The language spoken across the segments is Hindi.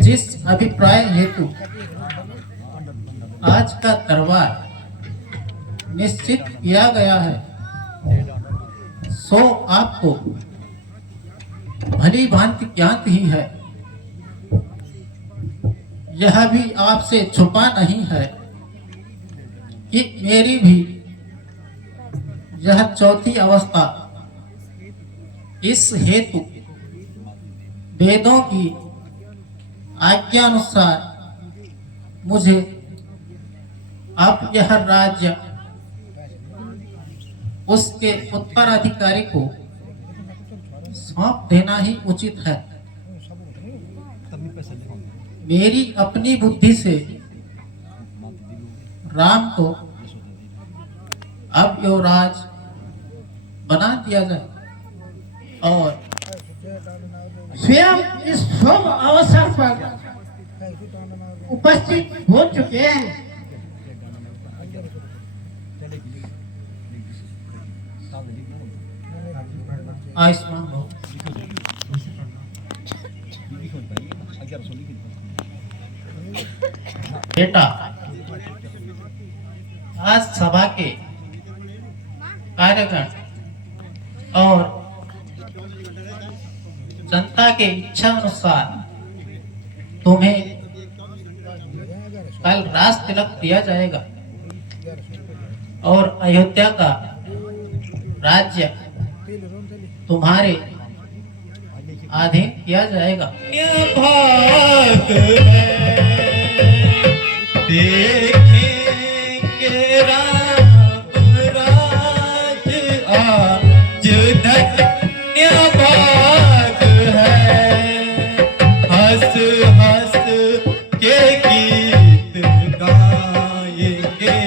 जिस अभिप्राय हेतु आज का दरबार निश्चित किया गया है, सो आपको भली भांति ज्ञात ही है। यह भी आपसे छुपा नहीं है कि मेरी भी यह चौथी अवस्था इस हेतु वेदों की आज्ञा अनुसार मुझे अब यह राज्य उसके उत्तराधिकारी को सौंप देना ही उचित है। मेरी अपनी बुद्धि से राम को अब युवराज बना दिया जाए और स्वयं इस शुभ अवसर पर उपस्थित हो चुके हैं। आयुष्मान भव। बेटा, आज सभा के कार्यगण और जनता के इच्छा अनुसार तुम्हें कल राज तिलक दिया जाएगा और अयोध्या का राज्य तुम्हारे अधीन किया जाएगा। भाग है देखेंगे राम राज आज धन्य भाग है। हंस हंस के गीत गाएंगे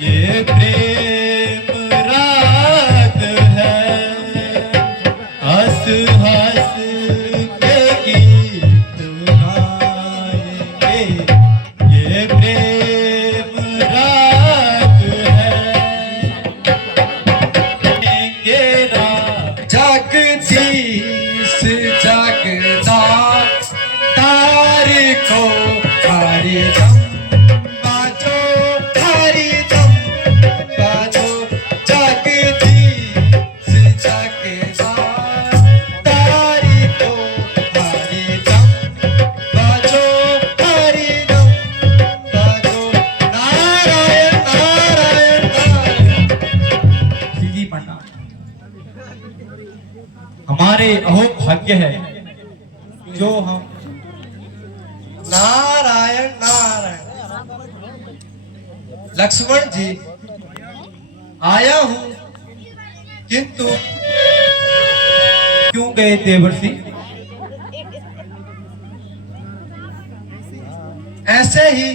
ये प्रेम राग है। हंस हंस के गीत गाएंगे ये प्रेम राग है। जगदीश जगदा तारी को हरि दम बाजो हरि दम बाजो। जगदीश जगदा तारी को हरि दम बाजो हरि दम बाजो। नारायण नारायण नारायण। सीधी पढ़ना। हमारे अहो भाग्य है जो हम नारायण नारायण। लक्ष्मण जी, आया हूं किंतु क्यों गए देवर्षि? ऐसे ही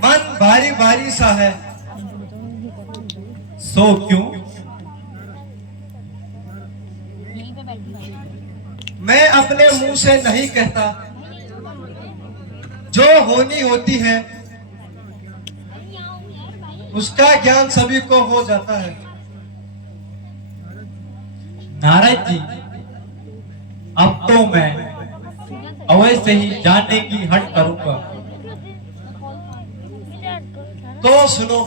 मन भारी भारी सा है। सो क्यों? मैं अपने मुंह से नहीं कहता, जो होनी होती है उसका ज्ञान सभी को हो जाता है। नारद जी, अब तो मैं अवश्य ही जानने की हट करूंगा। तो सुनो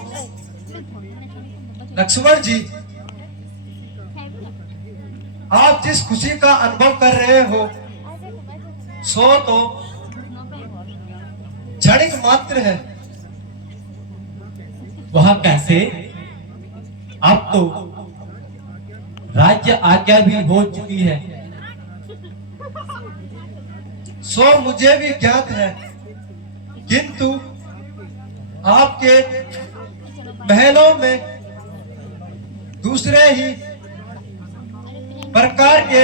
लक्ष्मण जी, आप जिस खुशी का अनुभव कर रहे हो सो तो क्षणिक मात्र है। वह कैसे? अब तो राज्य आज्ञा भी हो चुकी है। सो मुझे भी ज्ञात है, किंतु आपके महलों में दूसरे ही प्रकार के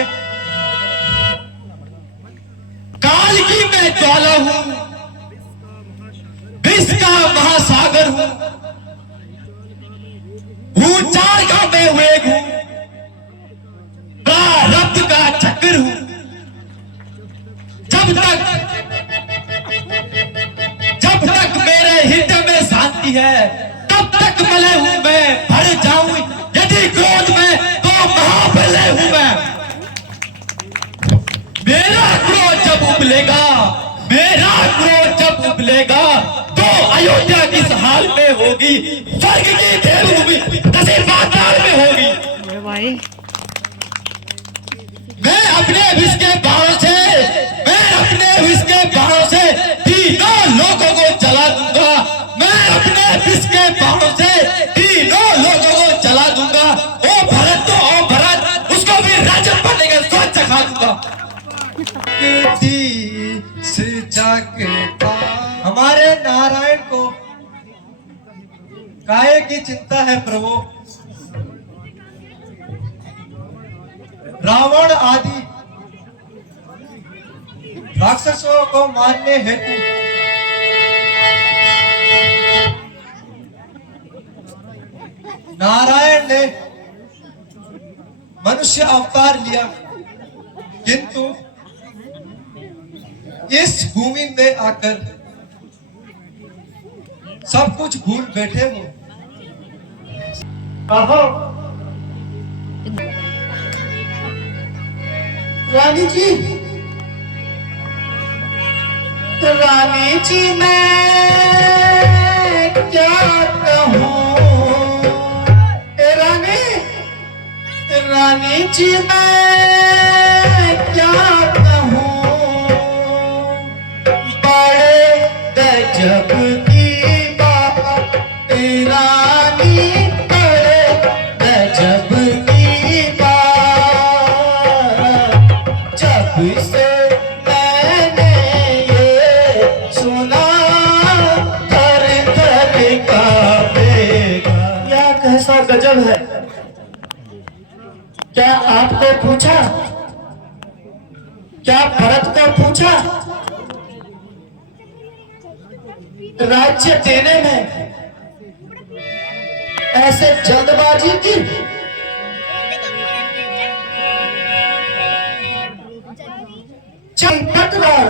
काल की मैं ज्वाला हूं, विष का महासागर हूं, चार का मैं वेग हूं, प्रारब्ध का चक्र हूं। जब तक मेरे हृदय में शांति है तब तक मलय हूं मैं, भर जाऊं यदि क्रोध में तो महाप्रलय हूं मैं। मेरा क्रोध जब उबलेगा, मेरा क्रोध जब उबलेगा तो अयोध्या किस हाल में होगी, स्वर्ग की देवभूमि दशे पाताल में होगी। भाई मैं अपने विष के बाणों से, मैं अपने विष के बाणों से तीनों लोगों को जला दूंगा, मैं अपने विष के बाणों से तीनों लोगों को जला दूंगा। ओ भरत, तो ओ भरत, उसको भी राज्य बनने का स्वाद चखा दूंगा। हमारे नारायण को काहे की चिंता है प्रभु? रावण आदि राक्षसों को मारने हेतु नारायण ने मनुष्य अवतार लिया, किंतु इस भूमि में आकर सब कुछ भूल बैठे हो। कहो रानी जी, रानी जी मैं क्या कहूँ, रानी जी मैं क्या कहूँ, बड़े गजब की बात रानी, बड़े गजब की बात, जब से मैंने ये सुना थर थर कांपेगा। यह कैसा गजब है? क्या आपको पूछा? क्या भरत को पूछा? राज्य देने में ऐसे जल्दबाजी की? पटवार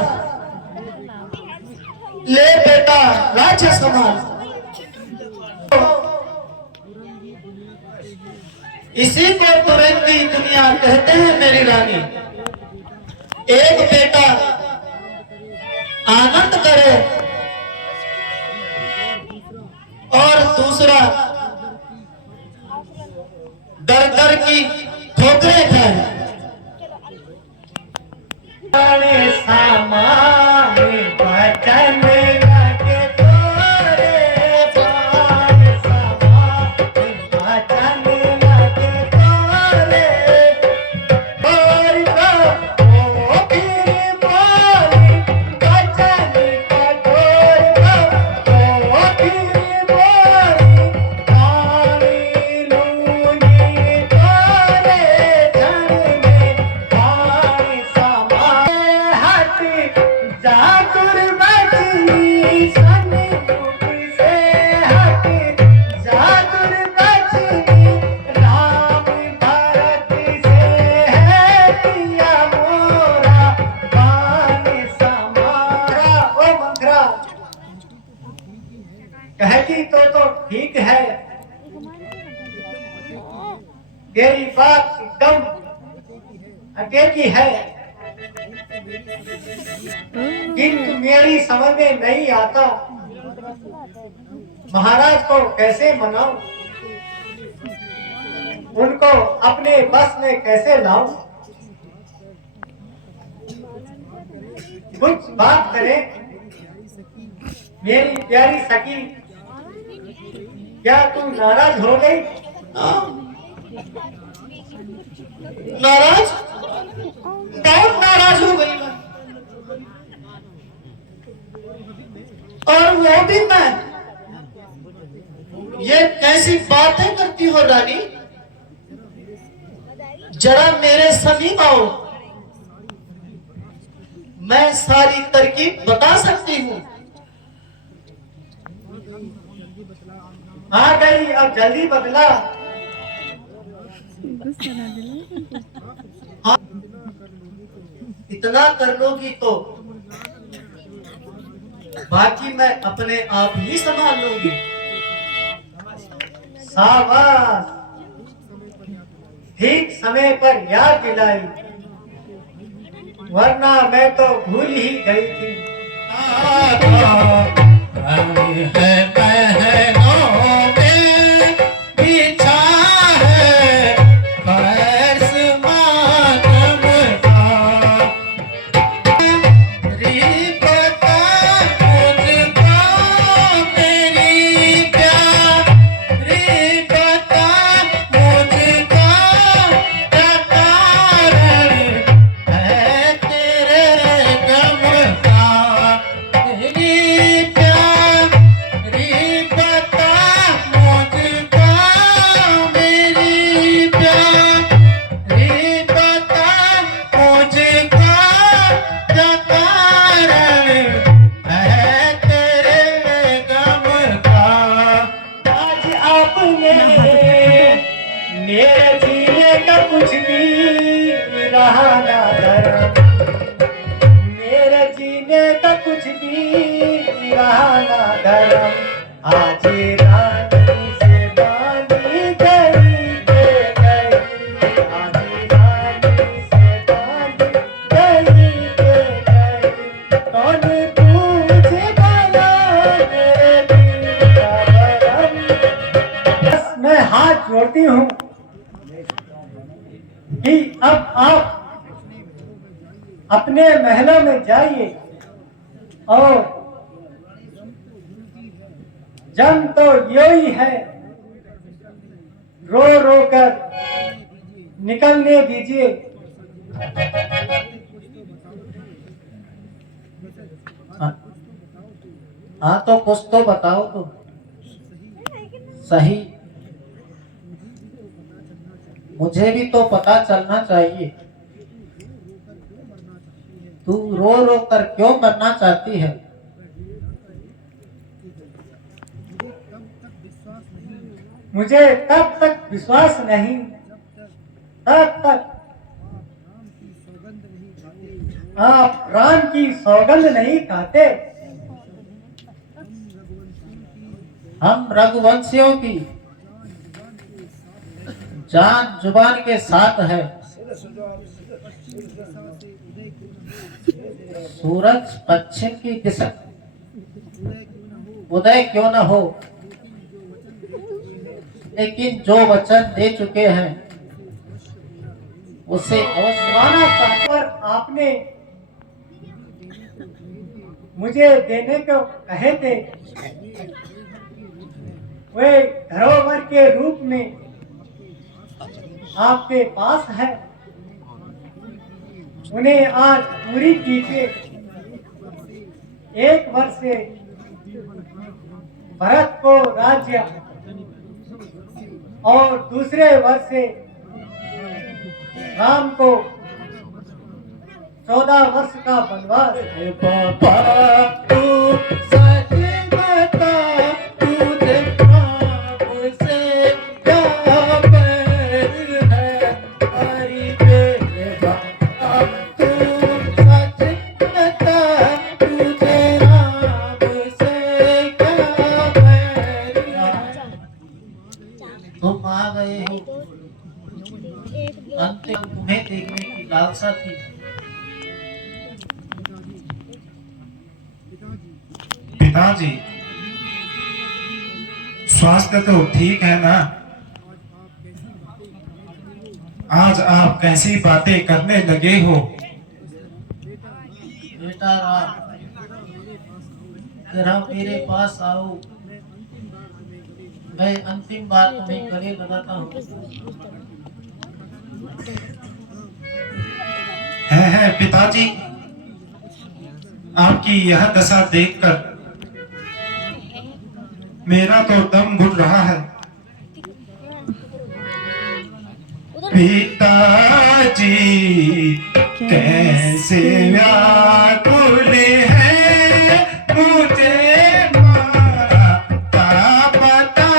ले बेटा राज्य संभाल। इसी को तुरंती दुनिया कहते हैं मेरी रानी। एक बेटा आनंद करे और दूसरा दर दर की ठोकरें खाए। सामान्य वचन लगे तोरे, सामान्य वचन लगे तोरे, और वो फिर बोली वचन कठोर, वो फिर बोली पानी लूनी तोरे जन में पानी समा जातुर बचनी सन दुखी से हट, जातुर बचनी राम भरत से है पिया मोरा पानी समारा। ओ मंगरा कहती तो ठीक है, तेरी बात एकदम अकेली है, किंतु मेरी समझ में नहीं आता महाराज को कैसे मनाऊं, उनको अपने बस में कैसे लाऊं। कुछ बात करें मेरी प्यारी सखी, क्या तू नाराज हो गई? नाराज? बहुत नाराज हो गई मैं, और वो भी मैं ये कैसी बातें करती हो रानी? जरा मेरे समीप आओ, मैं सारी तरकीब बता सकती हूँ। आ गई, अब जल्दी बदला। हाँ, इतना कर लोगी तो बाकी मैं अपने आप ही संभाल लूंगी। शाबाश, ठीक समय पर याद दिलाई, वरना मैं तो भूल ही गई थी। मेरे जीने का कुछ भी रहा ना धर्म, मेरे जीने का कुछ भी रहा ना धर्म। आज रानी से बानी गई के गई, आज रानी से बानी गई के गई। कौन पूछे भला मेरे दिल का भरम। बस मैं हाथ जोड़ती हूँ कि अब आप अपने महलों में जाइए और जंग तो यही है, रो रो कर निकलने दीजिए। हाँ तो कुछ तो बताओ तो सही, मुझे भी तो पता चलना चाहिए। तू रो रो कर क्यों मरना चाहती है? मुझे तब तक विश्वास नहीं, तब तक आप राम की सौगंध नहीं खाते। हम रघुवंशियों की जान जुबान के साथ है। सूरज पश्चिम की दिशा उदय क्यों न हो, लेकिन जो वचन दे चुके हैं उसे अवश्य। पर आपने मुझे देने को कहे थे, वे धरोहर के रूप में आपके पास है, उन्हें आज पूरी कीजिए। एक वर्ष से भरत को राज्य और दूसरे वर्ष से राम को 14 वर्ष का वनवास। पापा तू सच बता, तुझे बाप से क्या बैर है? हरि तेरे बाप तू सच बता, तुझे राम से क्या बैर है? तुम आ गए हो, अंतिम तुम्हें देखने की लालसा थी। पिताजी, स्वास्थ्य तो ठीक है ना? आज आप कैसी बातें करने लगे हो? बेटा राम, जरा मेरे पास आओ, मैं अंतिम बार तुम्हें गले लगाता हूँ। है पिताजी, आपकी यह दशा देखकर मेरा तो दम घुट रहा है। पिताजी कैसे व्याकुल है, मुझे माता बता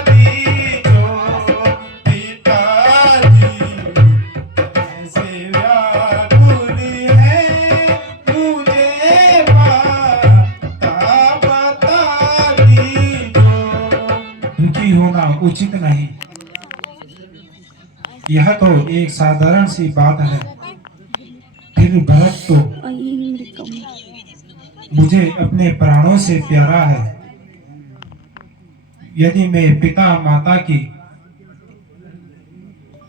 दीजो। पिताजी कैसे व्याकुल है, मुझे माता बता दीजो। दुखी होना उचित नहीं। यह तो एक साधारण सी बात है, फिर भरत तो मुझे अपने प्राणों से प्यारा है। यदि मैं पिता माता की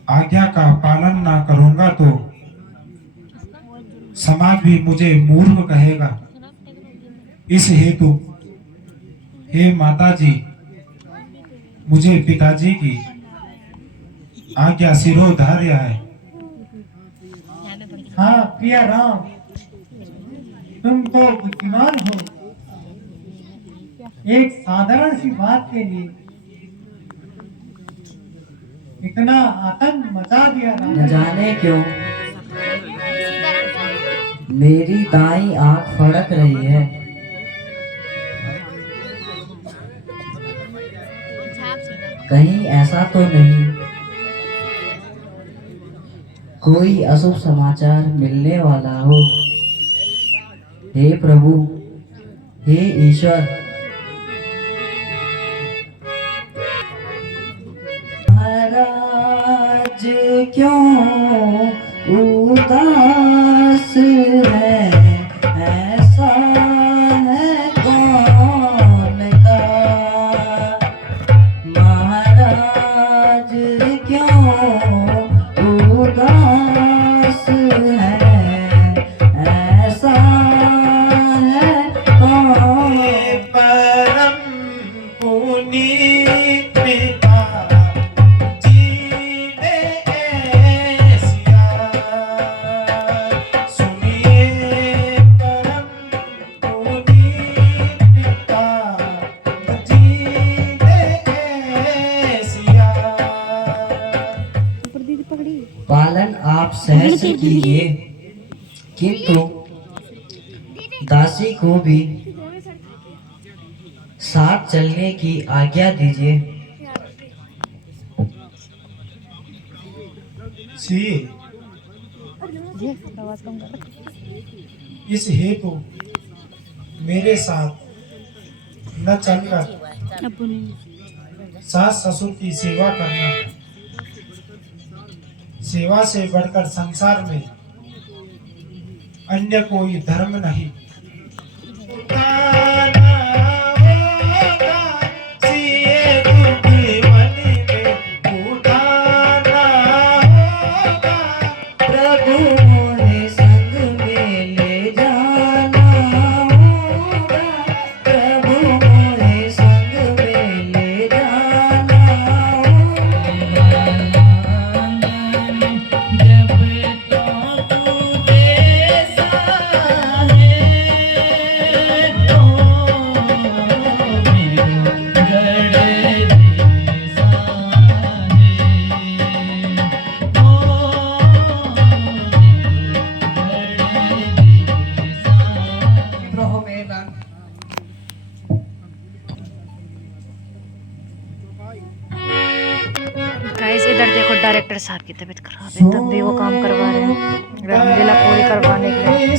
आज्ञा का पालन ना करूंगा तो समाज भी मुझे मूर्ख कहेगा। इस हेतु हे माता जी, मुझे पिताजी की आज्ञा शिरोधार्य है। हाँ प्रिया राम, तुम तो बुद्धिमान हो। एक साधारण सी बात के लिए इतना आतंक मचा दिया राम। न जाने क्यों मेरी दाईं आंख फड़क रही है। कहीं ऐसा तो नहीं कोई अशुभ समाचार मिलने वाला हो। हे प्रभु, हे ईश्वर, महाराज क्यों उदास है, ऐसा है कौन का। महाराज क्यों उदास है, ऐसा है कौन। परम पुनीत पिता जी ने ऐसिया, सुनिए परम पुनीत पिता जी ने ऐसिया। पालन आप सहज से कीजिए, किंतु दासी को भी साथ चलने की आज्ञा दीजिए। सी इस हेतु मेरे साथ न चलकर सास ससुर की सेवा करना, सेवा से बढ़कर संसार में अन्य कोई धर्म नहीं। प्रभु मोरे संग में ले जाना होगा, प्रभु मोरे संग में ले जाना होगा। जब तो तू जैसा है तो मेरे गढ़ गाइस इधर देखो, डायरेक्टर साहब की तबीयत खराब है तब भी वो काम करवा रहे हैं रामलीला पूरी करवाने के लिए।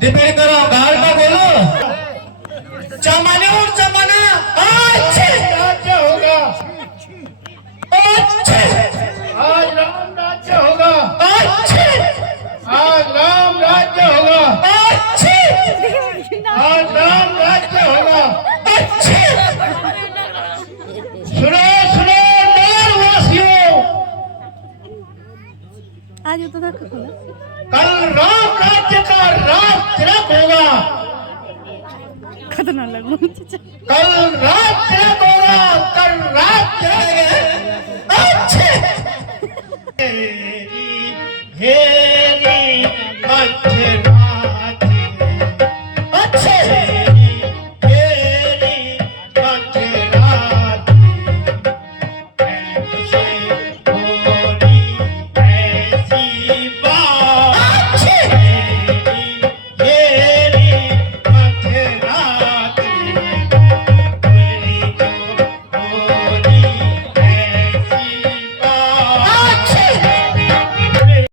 डिपेंड करो गाल का बोलो। चमाने और चमाना अच्छे राज्य होगा, अच्छे आज राम राज्य होगा। आज राम राज्य होगा। अच्छे सुनो सुनो नगरवासियों, आज तो कल राम राज्य का रात तिलक होगा। खतरनाक लगो कल रात तिलक होगा, कल रात तिलक। अच्छे हेरी अच्छे